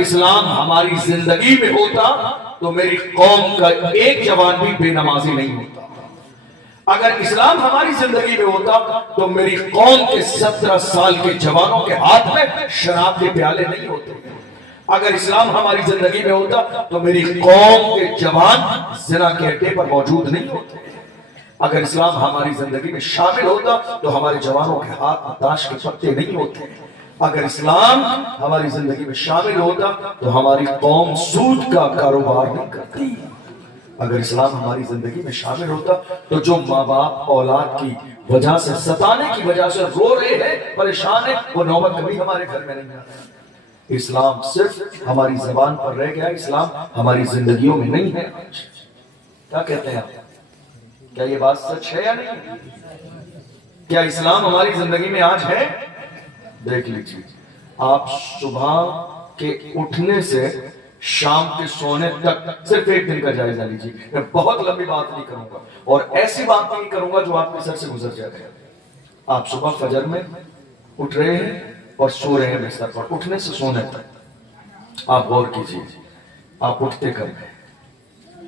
اسلام ہماری زندگی میں ہوتا تو میری قوم کا ایک جوان بھی بے نمازی نہیں ہوتا. اگر اسلام ہماری زندگی میں ہوتا تو میری قوم کے 17 سال کے جوانوں کے ہاتھ میں شراب کے پیالے نہیں ہوتے. اگر اسلام ہماری زندگی میں ہوتا تو میری قوم کے جوان زنا کے اڈے پر موجود نہیں ہوتے. اگر اسلام ہماری زندگی میں شامل ہوتا تو ہمارے جوانوں کے ہاتھ میں تاش کے پتے نہیں ہوتے. اگر اسلام ہماری زندگی میں شامل ہوتا تو ہماری قوم سود کا کاروبار نہیں کرتی. اگر اسلام ہماری زندگی میں شامل ہوتا تو جو ماں باپ اولاد کی وجہ سے ستانے کی وجہ سے رو رہے ہیں پریشان ہیں وہ نوبت کبھی ہمارے گھر میں نہیں آتا. اسلام صرف ہماری زبان پر رہ گیا, اسلام ہماری زندگیوں میں نہیں ہے. کیا کہتے ہیں آپ؟ کیا یہ بات سچ ہے یا نہیں؟ کیا اسلام ہماری زندگی میں آج ہے؟ دیکھ لیجیے, آپ صبح کے اٹھنے سے شام کے سونے تک صرف ایک دن کا جائزہ لیجیے. میں بہت لمبی بات نہیں کروں گا اور ایسی بات نہیں کروں گا جو آپ کے سر سے گزر جائے. آپ صبح فجر میں اٹھ رہے ہیں اور سو رہے ہیں بستر پر, اٹھنے سے سونے تک آپ غور کیجیے. آپ اٹھتے کب ہیں؟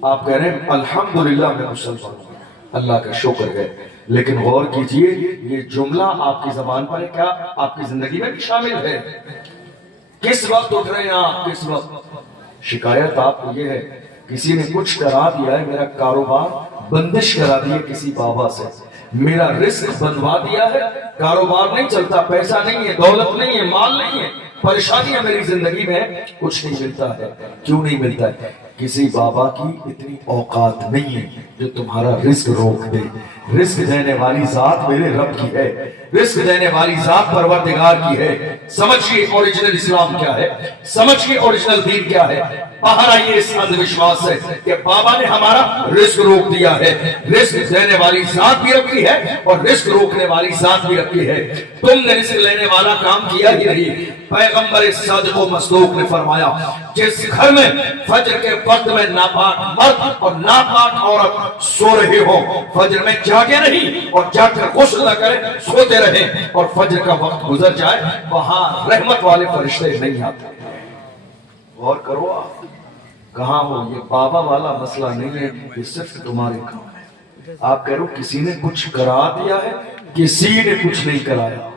آپ کہہ رہے ہیں الحمدللہ میں مسلمان ہوں, اللہ کا شکر ہے, لیکن غور کیجئے یہ جملہ آپ کی زبان پر ہے, کیا آپ کی زندگی میں بھی شامل ہے؟ کس وقت اٹھ رہے ہیں آپ؟ کس وقت؟ شکایت آپ کو یہ ہے کسی نے کچھ کرا دیا ہے, میرا کاروبار بندش کرا دیا کسی بابا سے, میرا رزق بنوا دیا ہے, کاروبار نہیں چلتا, پیسہ نہیں ہے, دولت نہیں ہے, مال نہیں ہے, پریشانیاں میری زندگی میں کچھ نہیں ملتا ہے. کیوں نہیں ملتا ہے؟ کسی بابا کی اتنی اوقات نہیں ہے جو تمہارا رزق روک دے. رزق دینے والی ذات میرے رب کی ہے, رزق دینے والی ذات پروردگار کی ہے. سمجھئے اوریجنل اسلام کیا ہے, سمجھئے اوریجنل دین کیا ہے. باہر آئیے اس اندھ وشواس سے کہ بابا نے ہمارا رزق روک دیا ہے. رزق دینے والی ذات بھی رکھی ہے اور رزق روکنے والی ذات بھی رکھی ہے. تم نے رزق لینے والا کام کیا ہی نہیں. پیغمبر صادق و مصدوق نے فرمایا جس گھر میں فجر کے وقت میں ناپاک مرد اور ناپاک عورت سو رہے ہو, فجر میں جاگے نہیں اور جاگ کر غسل نہ کریں, سوتے رہیں اور فجر کا وقت گزر جائے, وہاں رحمت والے فرشتے نہیں آتے. غور کرو آپ کہاں ہو. یہ بابا والا مسئلہ نہیں ہے, یہ صرف تمہارے کام ہے. آپ کہہ رہو کسی نے کچھ کرا دیا ہے, کسی نے کچھ نہیں کرایا.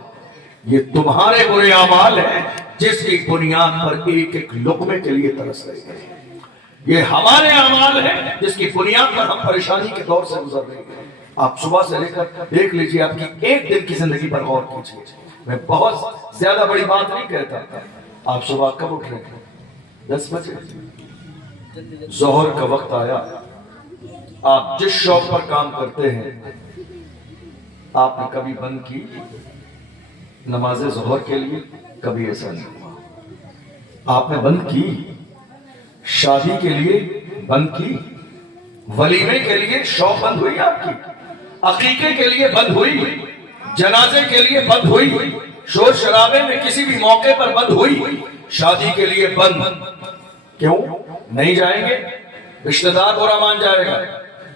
یہ تمہارے برے اعمال ہیں جس کی بنیاد پر ایک ایک لقمے کے لیے ترس رہے ہیں. یہ ہمارے اعمال ہیں جس کی بنیاد پر ہم پریشانی کے دور سے گزر رہے ہیں. آپ صبح سے لے کر دیکھ لیجئے, آپ کی ایک دن کی زندگی پر غور کیجئے. میں بہت زیادہ بڑی بات نہیں کہتا. آپ صبح کب اٹھ رہے ہیں؟ 10 بجے. ظہر کا وقت آیا, آپ جس شوق پر کام کرتے ہیں آپ نے کبھی بند کی نماز ظہر کے لیے؟ کبھی ایسا نہیں ہوا. آپ نے بند کی شادی کے لیے, بند کی ولیمے کے لیے, شوق بند ہوئی آپ کی, عقیقے کے لیے بند ہوئی, جنازے کے لیے بند ہوئی, شور شرابے میں کسی بھی موقع پر بند ہوئی, شادی کے لیے بند. کیوں نہیں جائیں گے؟ رشتہ دار برا مان جائے گا.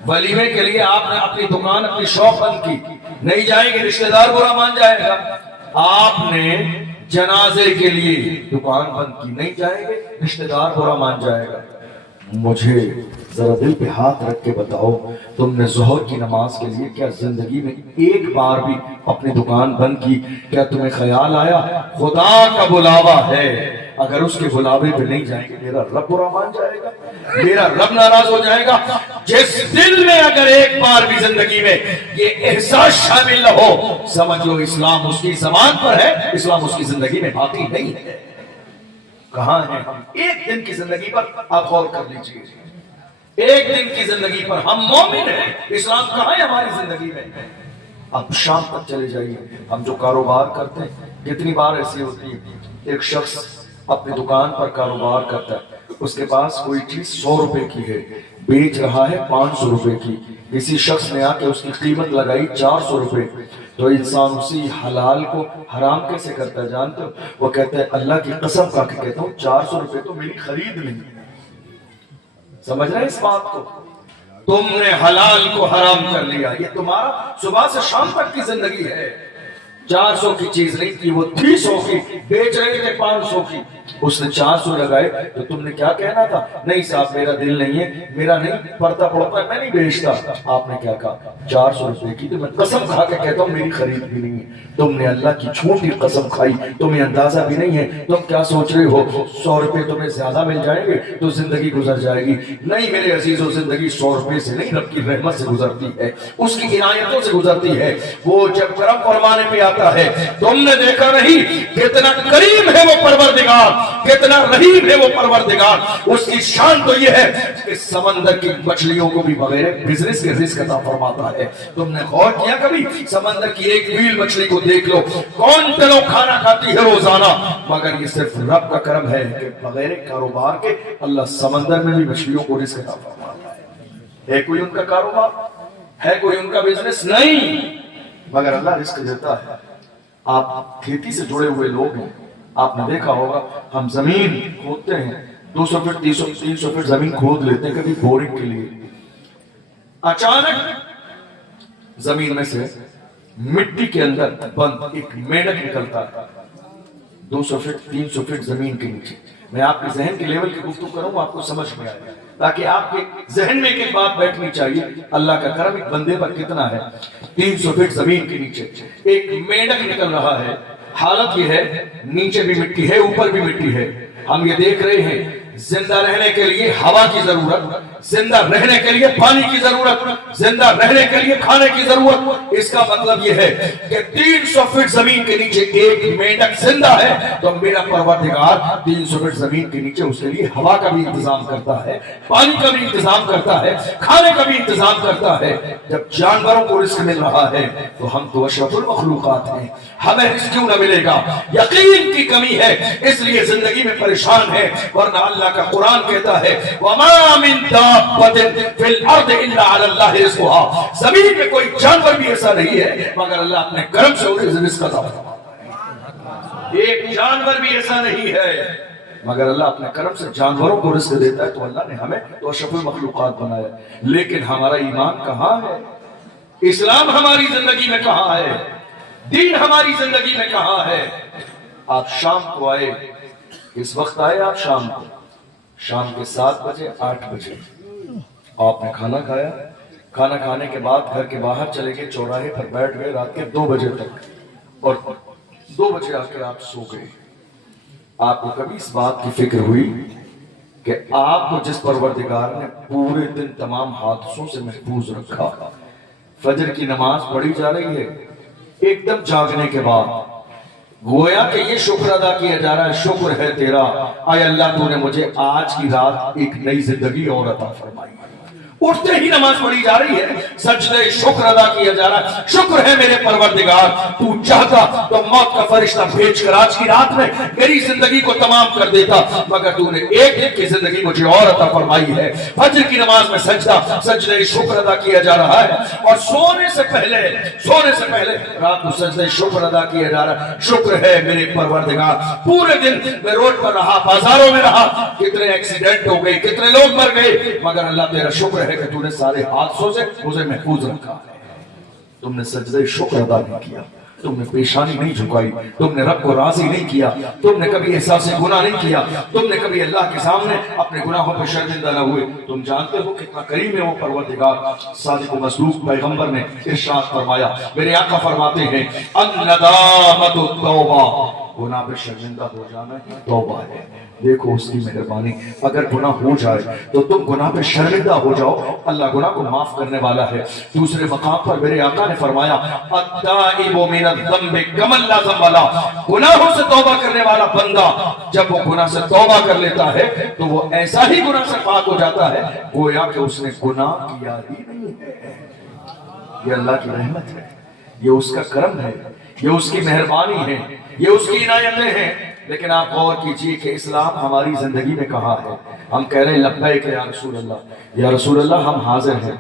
ولیمے کے لیے آپ نے اپنی دکان, اپنی شاپ بند کی, نہیں جائیں گے, رشتہ دار برا مان جائے گا. آپ نے جنازے کے لیے دکان بند کی, نہیں جائیں گے, رشتہ دار برا مان جائے گا. مجھے ذرا دل پہ ہاتھ رکھ کے بتاؤ, تم نے ظہر کی نماز کے لیے کیا زندگی میں ایک بار بھی اپنی دکان بند کی؟ کیا تمہیں خیال آیا خدا کا بلاوا ہے, اگر اس کے بلاوے پہ نہیں جائیں گے میرا رب برا مان جائے گا, میرا رب ناراض ہو جائے گا؟ جس دل میں اگر ایک بار بھی زندگی میں یہ احساس شامل نہ ہو, سمجھ لو اسلام اس کی زبان پر ہے, اسلام اس کی زندگی میں باقی نہیں ہے. کہاں ہیں ہم ایک دن کی زندگی پر؟ آپ غور کر لیجئے, ایک دن کی زندگی پر ہم مومن ہیں, اسلام کہاں ہے ہماری زندگی میں؟ آپ شام تک چلے جائیے, ہم جو کاروبار کرتے ہیں کتنی بار ایسی ہوتی ہے, ایک شخص اپنی دکان پر کاروبار کرتا ہے, اس کے پاس کوئی چیز 100 روپے کی ہے, بیچ رہا ہے 500 روپے کی, کسی شخص نے آ کے اس کی قیمت لگائی 400 روپے, تو انسان اسی حلال کو حرام کیسے کرتا ہے جانتے ہو؟ وہ کہتا ہے اللہ کی قسم کھا کے کہتا ہوں 400 روپے تو میری خرید نہیں. سمجھ رہے ہیں اس بات کو؟ تم نے حلال کو حرام کر لیا. یہ تمہارا صبح سے شام تک کی زندگی ہے. 400 की चीज नहीं थी, वो थी 100 की, बेच रहे थे 500 की, उसने 400 लगाए तो तुमने क्या कहना था? नहीं साहब मेरा दिल नहीं है, मेरा नहीं पड़ता पड़ता है, मैं नहीं बेचता। आपने क्या कहा? 400 रुपए की। तो मैं कसम खा के कहता हूँ मेरी खरीद भी नहीं है। तुमने अल्लाह की झूठी कसम खाई, तुम्हें अंदाजा भी नहीं है। तुम क्या सोच रहे हो 100 रुपए तुम्हें ज्यादा मिल जाएंगे तो जिंदगी गुजर जाएगी? नहीं मेरे अजीजों, जिंदगी 100 रुपए से नहीं, रब की रहमत से गुजरती है, उसकी इनायतों से गुजरती है। वो जब करम फरमाने पे आता है, तुमने देखा नहीं कितना करीम है वो परवरदिगार, कितना रहीम है वो परवरदिगार। उसकी शान तो ये है कि समंदर की मछलियों को भी बगैर बिजनेस के रिस्क अता फरमाता है। तुमने गौर किया कभी? समंदर की एक व्हील मछली को देख लो, कौन टनों खाना खाती है रोजाना, मगर ये सिर्फ रब का करम है कि बगैर कारोबार के अल्लाह समंदर में भी मछलियों को रिस्क अता फरमाता है कोई उनका कारोबार? है कोई उनका बिजनेस? नहीं, मगर अल्लाह रिस्क देता है। आप खेती से जुड़े हुए लोग हैं, आपने देखा होगा हम जमीन खोदते हैं, 200 फीट 300 फीट जमीन खोद लेते हैं कभी बोरिंग के लिए। अचानक जमीन में से मिट्टी के अंदर बंद एक मेंढक निकलता है 200 फीट 300 फीट जमीन के नीचे। मैं आपके जहन के लेवल की गुफ्तगू करूंगा, आपको समझ में आएगा, ताकि आपके जहन में एक बात बैठनी चाहिए, अल्लाह का करम एक बंदे पर कितना है। 300 फीट जमीन के नीचे एक मेंढक निकल रहा है। हालत ये है, नीचे भी मिट्टी है, ऊपर भी मिट्टी है। हम ये देख रहे हैं जिंदा रहने के लिए हवा की जरूरत, जिंदा रहने के लिए पानी की जरूरत, जिंदा रहने के लिए खाने की जरूरत। इसका मतलब यह है कि 300 फीट जमीन के नीचे एक मेंढक जिंदा है तो मेरा परवरदिगार 300 फीट जमीन के नीचे उसके लिए हवा का भी इंतजाम करता है, पानी का भी इंतजाम करता है, खाने का भी इंतजाम करता है। जब जानवरों को रिस्क मिल रहा है तो हम तो अशरफुल मखलूकात हैं, हमें रिस्क क्यों न मिलेगा? यकीन की कमी है इसलिए जिंदगी में परेशान है, वरना अल्लाह का कुरान कहता है वमा मिन दाब्बतिन फिल अर्द इल्ला अल्लाह रिज़्कुहा, जमीन में कोई जानवर भी ऐसा नहीं है मगर अल्लाह अपने करम से उन्हें रिज़्क अता फरमाता है। एक जानवर भी ऐसा नहीं है मगर अल्लाह अपने करम से जानवरों को रिज़्क देता है। तो अल्लाह ने हमें तो अशरफुल मखलूकात बनाया, लेकिन हमारा ईमान कहाँ है? इस्लाम हमारी जिंदगी में कहाँ है? दीन हमारी जिंदगी में कहाँ है? आप शाम को आए, इस वक्त आए आप शाम को, शाम के 7 बजे 8 बजे आपने खाना खाया, खाना खाने के बाद घर के बाहर चले गए, चौराहे पर बैठ गए रात के 2 बजे तक, और 2 बजे आके आप सो गए। आपको कभी इस बात की फिक्र हुई कि आपको जिस परवरदिगार ने पूरे दिन तमाम हादसों से महफूज रखा, फजर की नमाज पढ़ी जा रही है, एकदम जागने के बाद गोया कि ये शुक्र अदा किया जा रहा है, शुक्र है तेरा, आय अल्लाह तूने मुझे आज की रात एक नई जिंदगी और अता फरमाई। उठते ही नमाज पढ़ी जा रही है, सजदे शुक्र अदा किया जा रहा है, शुक्र है मेरे परवरदिगार, तू चाहता तो मौत का फरिश्ता भेजकर आज की रात में मेरी जिंदगी को तमाम कर देता, मगर तूने एक दिन की जिंदगी मुझे और अता फरमाई है। फजर की नमाज में सजदे शुक्र अदा किया जा रहा है, और सोने से पहले रात को सजदे शुक्र अदा किया जा रहा है। शुक्र है मेरे परवरदिगार, पूरे दिन मैं रोड पर रहा, बाजारों में रहा, कितने एक्सीडेंट हो गए, कितने लोग मर गए, मगर अल्लाह तेरा शुक्र है कि तूने सारे हादसों से मुझे महफूज रखा है। तुमने सजदे शुक्र अदा नहीं किया, तुमने पेशानी नहीं झुकाई, तुमने रब को राजी नहीं किया, तुमने कभी एहसास गुनाह नहीं किया, तुमने कभी अल्लाह के सामने अपने गुनाहों पर शर्मिंदा न हुए। तुम जानते हो कितना करीम है वो परवरदिगार। सादिक मसदूक पैगंबर ने इरशाद फरमाया, मेरे आका फरमाते हैं अन-नदामतु तौबा, गुनाह पे शर्मिंदा हो जाना तौबा है। देखो उसकी मेहरबानी, अगर गुनाह हो जाए तो तुम गुनाह पे शर्मिंदा हो जाओ, अल्लाह गुनाह को माफ करने वाला है। दूसरे मकाम पर मेरे आका ने फरमाया अत्ताइबु मिनज़्ज़म्बि कमन ला ज़म्बला, गुनाहों से तौबा करने वाला बंदा जब वो गुनाह से तौबा कर लेता है तो वो ऐसा ही गुनाह से पाक हो जाता है गोया कि उसने गुनाह किया ही नहीं है। ये अल्लाह की रहमत है, ये उसका करम है, ये उसकी मेहरबानी है, ये उसकी इनायतें हैं। लेकिन आप गौर कीजिए कि इस्लाम हमारी जिंदगी में कहाँ है। हम कह रहे हैं लब्बैक या रसूल अल्लाह, या रसूल अल्लाह हम हाजिर हैं।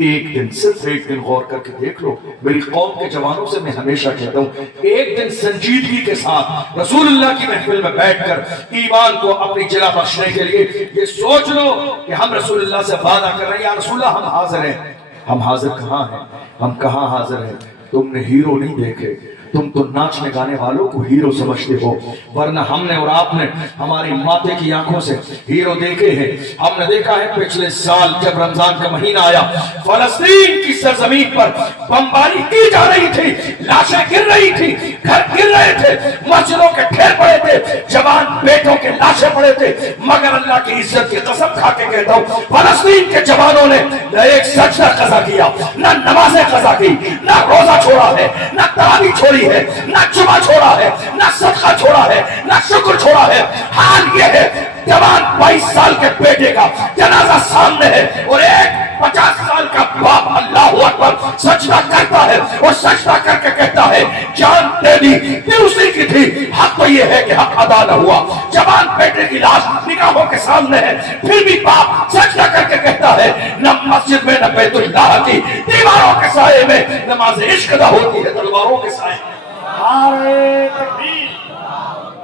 एक दिन, सिर्फ एक दिन गौर करके देख लो, मेरी कौम के जवानों से मैं हमेशा कहता हूँ, एक दिन संजीदगी के साथ रसूलुल्लाह की महफिल में बैठकर ईमान को अपनी जगह बख्शने के लिए ये सोच लो कि हम रसूलुल्लाह से वादा कर रहे हैं, या रसूलुल्लाह हम हाजिर हैं। हम हाजिर कहाँ हैं? हम कहाँ हाजिर हैं? तुमने हीरो नहीं देखे, तुम तो नाचने गाने वालों को हीरो समझते हो, वरना हमने और आपने हमारी माते की आंखों से हीरो देखे हैं। हमने देखा है पिछले साल जब रमजान का महीना आया, फलस्तीन की सरजमीन पर बमबारी की जा रही थी, लाशें गिर रही थी, घर गिर रहे थे, मस्जिदों के ढेर पड़े थे, जवान बेटों के लाशें पड़े थे, मगर अल्लाह की इज्जत की कसम खा के कहता हूं, फलस्तीन के जवानों ने न एक सजदा कज़ा किया, न नमाजें कज़ा की, न रोजा छोड़ा है, न तरावी छोड़ी है, न जुमा छोड़ा है, न सदका छोड़ा है, न शुक्र छोड़ा है। हाल ये है, जवान 22 साल के बेटे का जनाजा सामने है और एक 50 साल का बाप अल्लाह अकबर सजदा करता है और सजदा करके कहता है जान दे दी फिर उसी की थी, हक तो ये है कि हक अदा न हुआ। जवान बेटे की लाश निगाहों के सामने है, फिर भी बाप सजदा करके कहता है न मस्जिद में न बैतुल्लाह की दीवारों के साए में नमाज इश्क अदा होती है, तलवारों के साए में। नारे तकबीर,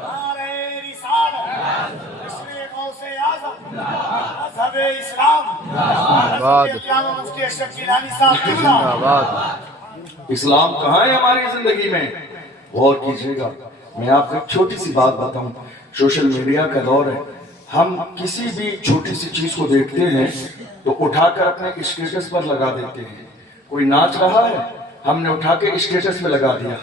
नारे रिसालत, इसमें गौसे आज़म, मज़हब इस्लाम, मुफ्ती अशरफ गिलानी साहब। इस्लाम कहाँ है हमारी जिंदगी में? गौर कीजिएगा। मैं आपको एक छोटी सी बात बताऊं, सोशल मीडिया का दौर है, हम किसी भी छोटी सी चीज को देखते हैं तो उठाकर अपने स्टेटस पर लगा देते हैं। कोई नाच रहा है, हमने उठा के स्टेटस पे लगा दिया।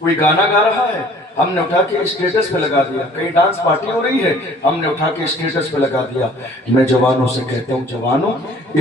कोई गाना गा रहा है, हमने उठा के स्टेटस पे लगा दिया। कहीं डांस पार्टी हो रही है, हमने उठा के स्टेटस पे लगा दिया। मैं जवानों से कहता हूँ, जवानों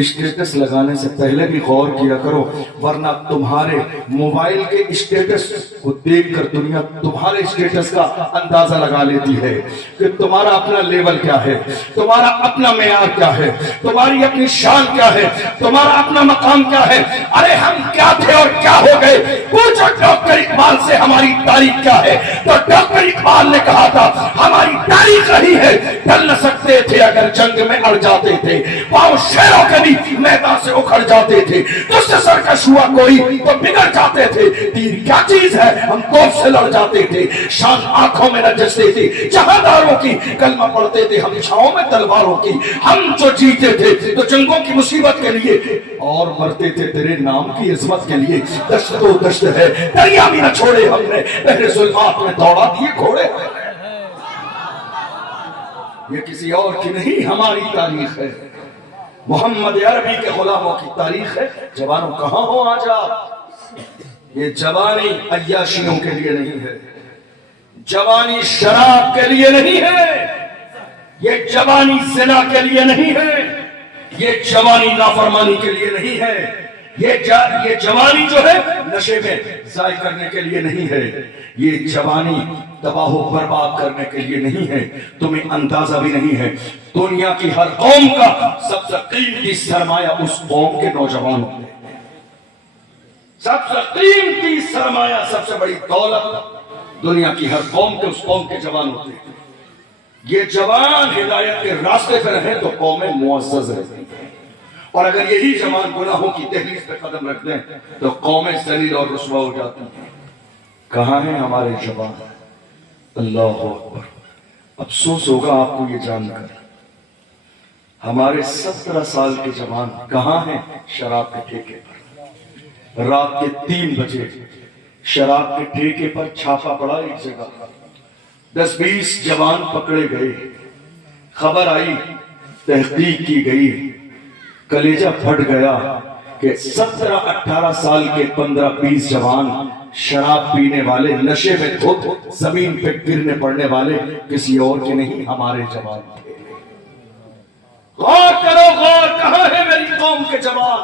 स्टेटस लगाने से पहले भी गौर किया करो, वरना तुम्हारे मोबाइल के स्टेटस को देखकर दुनिया तुम्हारे स्टेटस का अंदाजा लगा लेती है कि तुम्हारा अपना लेवल क्या है, तुम्हारा अपना मेयार क्या है, तुम्हारी अपनी शान क्या है, तुम्हारा अपना मकाम क्या है। अरे हम क्या थे और क्या हो गए? पूछो डॉक्टर इकबाल से हमारी तारीख क्या है, तो डॉक्टर इकबाल ने कहा था हमारी तारीख रही है, ढल न सकते थे अगर जंग में अड़ जाते थे, पांव शेरों के भी मैदान से उखड़ जाते थे, तुझसे सरकश हुआ कोई तो बिगड़ जाते थे, तीर क्या चीज है हम तोप से लड़ जाते थे, शान आंखों में न जचते थे जहादारों की, कलमा पढ़ते थे हम छाओं में तलवारों की। हम जो जीते थे तो जंगों की मुसीबत के लिए और मरते थे तेरे नाम की इज्जत के लिए। दश्त तो दश्त है, दरिया भी न छोड़े हमने, पहले जुल्मात में दौड़ा दिए घोड़े। ये किसी और की नहीं हमारी तारीख है, मोहम्मद अरबी के गुलामों की तारीख है। जवानों कहां हो आज आप? ये जवानी अय्याशियों के लिए नहीं है, जवानी शराब के लिए नहीं है, ये जवानी ज़िना के लिए नहीं है, ये जवानी नाफरमानी के लिए नहीं है, ये जवानी जो है नशे में जाय करने के लिए नहीं है, ये जवानी तबाह बर्बाद करने के लिए नहीं है। तुम्हें अंदाजा भी नहीं है, दुनिया की हर कौम का सबसे कीमती सरमाया उस कौम के नौजवान होते हैं। सबसे कीमती सरमाया, सबसे बड़ी दौलत दुनिया की हर कौम के उस कौम के जवान होते हैं। ये जवान हिदायत के रास्ते पर रहे तो कौमें मुअज़्ज़ज़ रहती हैं, और अगर यही जवान गुनाहों की दहलीज पे कदम रख दें तो कौमें ज़लील और रुस्वा हो जाती हैं। कहाँ हैं हमारे जवान? अल्लाह अकबर। अफसोस होगा आपको ये जानकर, हमारे 17 साल के जवान कहाँ हैं? शराब के ठेके पर। रात के 3 बजे शराब के ठेके पर छापा पड़ा एक जगह, 10-20 जवान पकड़े गए। खबर आई, तहकीक की गई, कलेजा फट गया कि 17-18 साल के 15-20 जवान शराब पीने वाले, नशे में धुत जमीन पे गिरने पड़ने वाले किसी और के नहीं, हमारे जवान थे। गौर करो, गौर, कहां है मेरी कौम के जवान?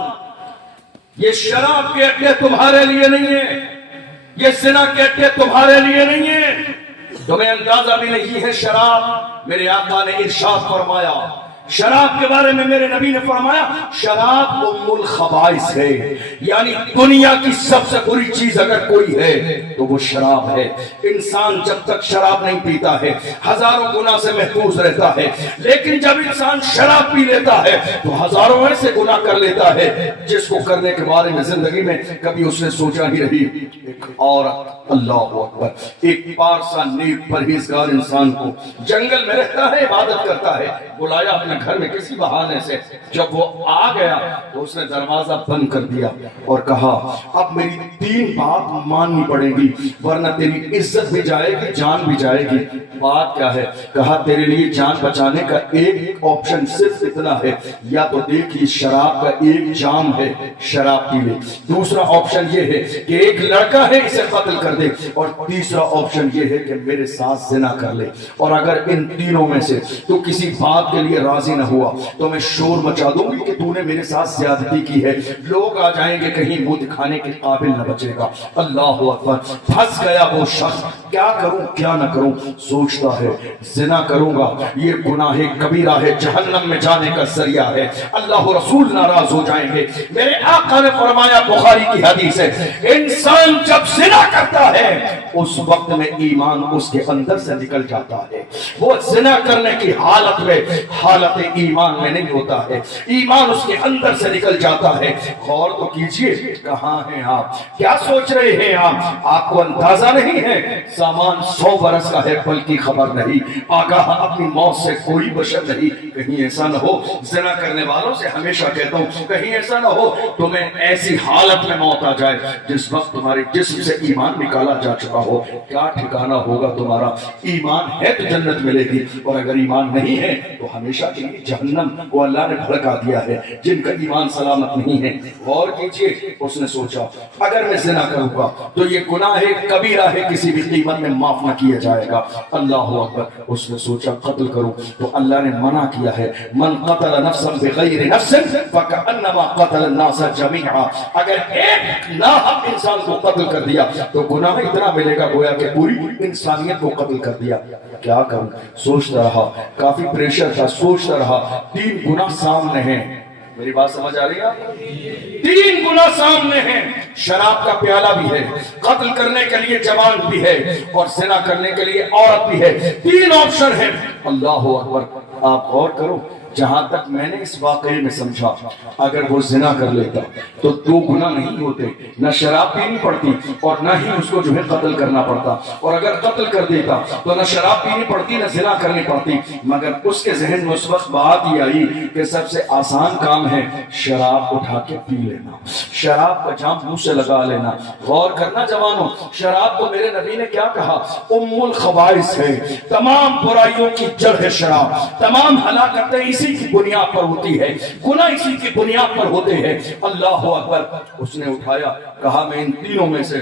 ये शराब के अड्डे तुम्हारे लिए नहीं है, ये ज़िना के अड्डे तुम्हारे लिए नहीं है, तुम्हें अंदाजा भी नहीं है। शराब, मेरे आका ने इरशाद फरमाया, शराब के बारे में मेरे नबी ने फरमाया शराब उम्मुल खबाइस है, यानी दुनिया की सबसे बुरी चीज अगर कोई है तो वो शराब है। इंसान जब तक शराब नहीं पीता है हजारों गुनाह से महफूज रहता है, लेकिन जब इंसान शराब पी लेता है तो हजारों ऐसे गुनाह कर लेता है जिसको करने के बारे में जिंदगी में कभी उसने सोचा ही नहीं। एक औरत, अल्लाह अकबर, एक पारसा नेक परहेजगार इंसान को जंगल में रहता है, इबादत करता है, बुलाया अपने اپنے گھر میں کسی بہانے سے. جب وہ آ گیا تو اس نے دروازہ بند کر دیا اور کہا اب میری 3 بات ماننی پڑے گی ورنہ تیری عزت بھی جائے گی جان بھی جائے گی. بات کیا ہے؟ کہا تیرے لیے جان بچانے کا ایک آپشن صرف اتنا ہے, یا تو دیکھ یہ شراب کا ایک جام ہے, شراب پی لے. دوسرا آپشن یہ ہے کہ ایک لڑکا ہے اسے قتل کر دے, اور تیسرا آپشن یہ ہے کہ میرے ساتھ زنا کر لے. اور اگر ان تینوں میں سے تو کسی بات کے لیے راضی نہ ہوا تو میں شور مچا دوں گی کہ تو نے میرے ساتھ زیادتی کی ہے. لوگ آ جائیں گے, کہیں منہ دکھانے کے قابل نہ بچے گا. اللہ اکبر. پھنس گیا وہ شخص, کیا کروں کیا نہ کروں. سوچتا ہے زنا کروں گا یہ گناہ کبیرہ ہے, جہنم میں جانے کا ذریعہ ہے, اللہ رسول ناراض ہو جائیں گے. میرے آقا نے فرمایا, بخاری کی حدیث ہے, انسان جب زنا کرتا ہے اس وقت میں ایمان اس کے اندر سے نکل جاتا ہے. وہ زنا کرنے کی حالت میں حالت ایمان میں نہیں ہوتا ہے, ایمان اس کے اندر سے نکل جاتا ہے. غور تو کیجئے, کہاں ہیں آپ, کیا سوچ رہے ہیں آپ کو اندازہ نہیں ہے سامان 100 برس کا ہے بلکہ خبر نہیں. آگاہ اپنی موت سے کوئی بشر نہیں. کہیں ایسا نہ ہو, زنا کرنے والوں سے ہمیشہ کہتا ہوں, کہیں ایسا نہ ہو تمہیں ایسی حالت میں موت آ جائے جس وقت تمہارے جسم سے ایمان نکالا جا چکا ہو. کیا ٹھکانہ ہوگا تمہارا. ایمان ہے تو جنت ملے گی, اور اگر ایمان نہیں ہے تو ہمیشہ کے لیے جہنم. وہ اللہ نے بھڑکا دیا ہے جن کا ایمان سلامت نہیں ہے. غور کیجئے, اس نے سوچا اگر میں زنا کروں گا تو یہ گناہ کبیرہ ہے, کسی بھی قیمت میں معاف نہ کیا جائے گا. اللہ اکبر. اس نے سوچا قتل کروں تو اللہ نے منع کیا ہے, من قتل نفسا بغیر نفس فکأنما قتل الناس جميعا. اگر ایک ناحق انسان کو قتل کر دیا تو گناہ اتنا ملے گا گویا کہ پوری انسانیت کو قتل کر دیا. کیا کروں, سوچتا رہا, کافی پریشر تھا, سوچتا رہا. 3 گناہ سامنے ہیں. میری بات سمجھ آ رہی ہے؟ 3 گناہ سامنے ہیں. شراب کا پیالہ بھی ہے, قتل کرنے کے لیے جوان بھی ہے, اور زنا کرنے کے لیے عورت بھی ہے. 3 آپشن ہیں. اللہ اکبر. آپ غور کرو, جہاں تک میں نے اس واقعے میں سمجھا, اگر وہ زنا کر لیتا تو 2 گناہ نہیں ہوتے, نہ شراب پینی پڑتی اور نہ ہی اس کو جو ہے قتل کرنا پڑتا. اور اگر قتل کر دیتا تو نہ شراب پینی پڑتی نہ زنا کرنی پڑتی. مگر اس کے ذہن میں اس وقت بات یہ آئی کہ سب سے آسان کام ہے شراب اٹھا کے پی لینا, شراب کا جام منہ سے لگا لینا. غور کرنا جوانوں, شراب تو میرے نبی نے کیا کہا, ام الخبائث ہے, تمام برائیوں کی جڑ ہے شراب, تمام ہلاکتیں اسی کی بنیاد پر ہوتی ہے, گناہ اسی کی بنیاد پر ہوتے ہیں. اللہ اکبر. اس نے اٹھایا, کہا میں ان تینوں میں سے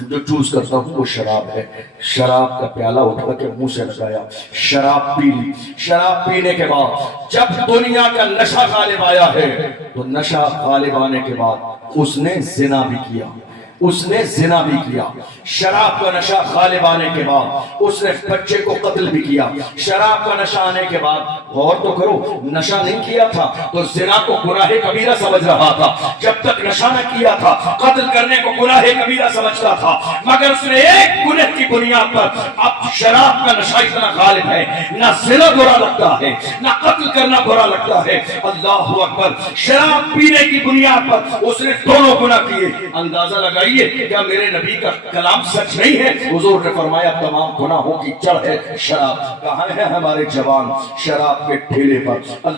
جو چوز کرتا ہوں وہ شراب ہے. شراب کا پیالہ اٹھا کے منہ سے لگایا, شراب پی لی. شراب پینے کے بعد جب دنیا کا نشہ غالب آیا ہے تو نشہ غالب آنے کے بعد اس نے زنا بھی کیا, اس نے زنا بھی کیا. شراب کا نشہ غالب آنے کے بعد اس نے بچے کو قتل بھی کیا. شراب کا نشہ آنے کے بعد, غور تو کرو, نشہ نہیں کیا تھا تو زنا کو گناہ کبیرہ سمجھ رہا تھا. جب تک نشہ نہ کیا تھا قتل کرنے کو گناہ کبیرہ سمجھتا تھا. مگر اس نے ایک گناہ کی بنیاد پر, اب شراب کا نشہ اتنا غالب ہے, نہ زنا برا لگتا ہے نہ قتل کرنا برا لگتا ہے. اللہ اکبر. شراب پینے کی بنیاد پر اس نے دونوں گناہ کیے. اندازہ لگائی کیا میرے نبی کا کلام سچ نہیں ہے؟ حضور نے فرمایا تمام گناہوں کی جڑ ہے شراب. کہاں ہے ہمارے جوان شراب کے ٹھیلے پر؟ اللہ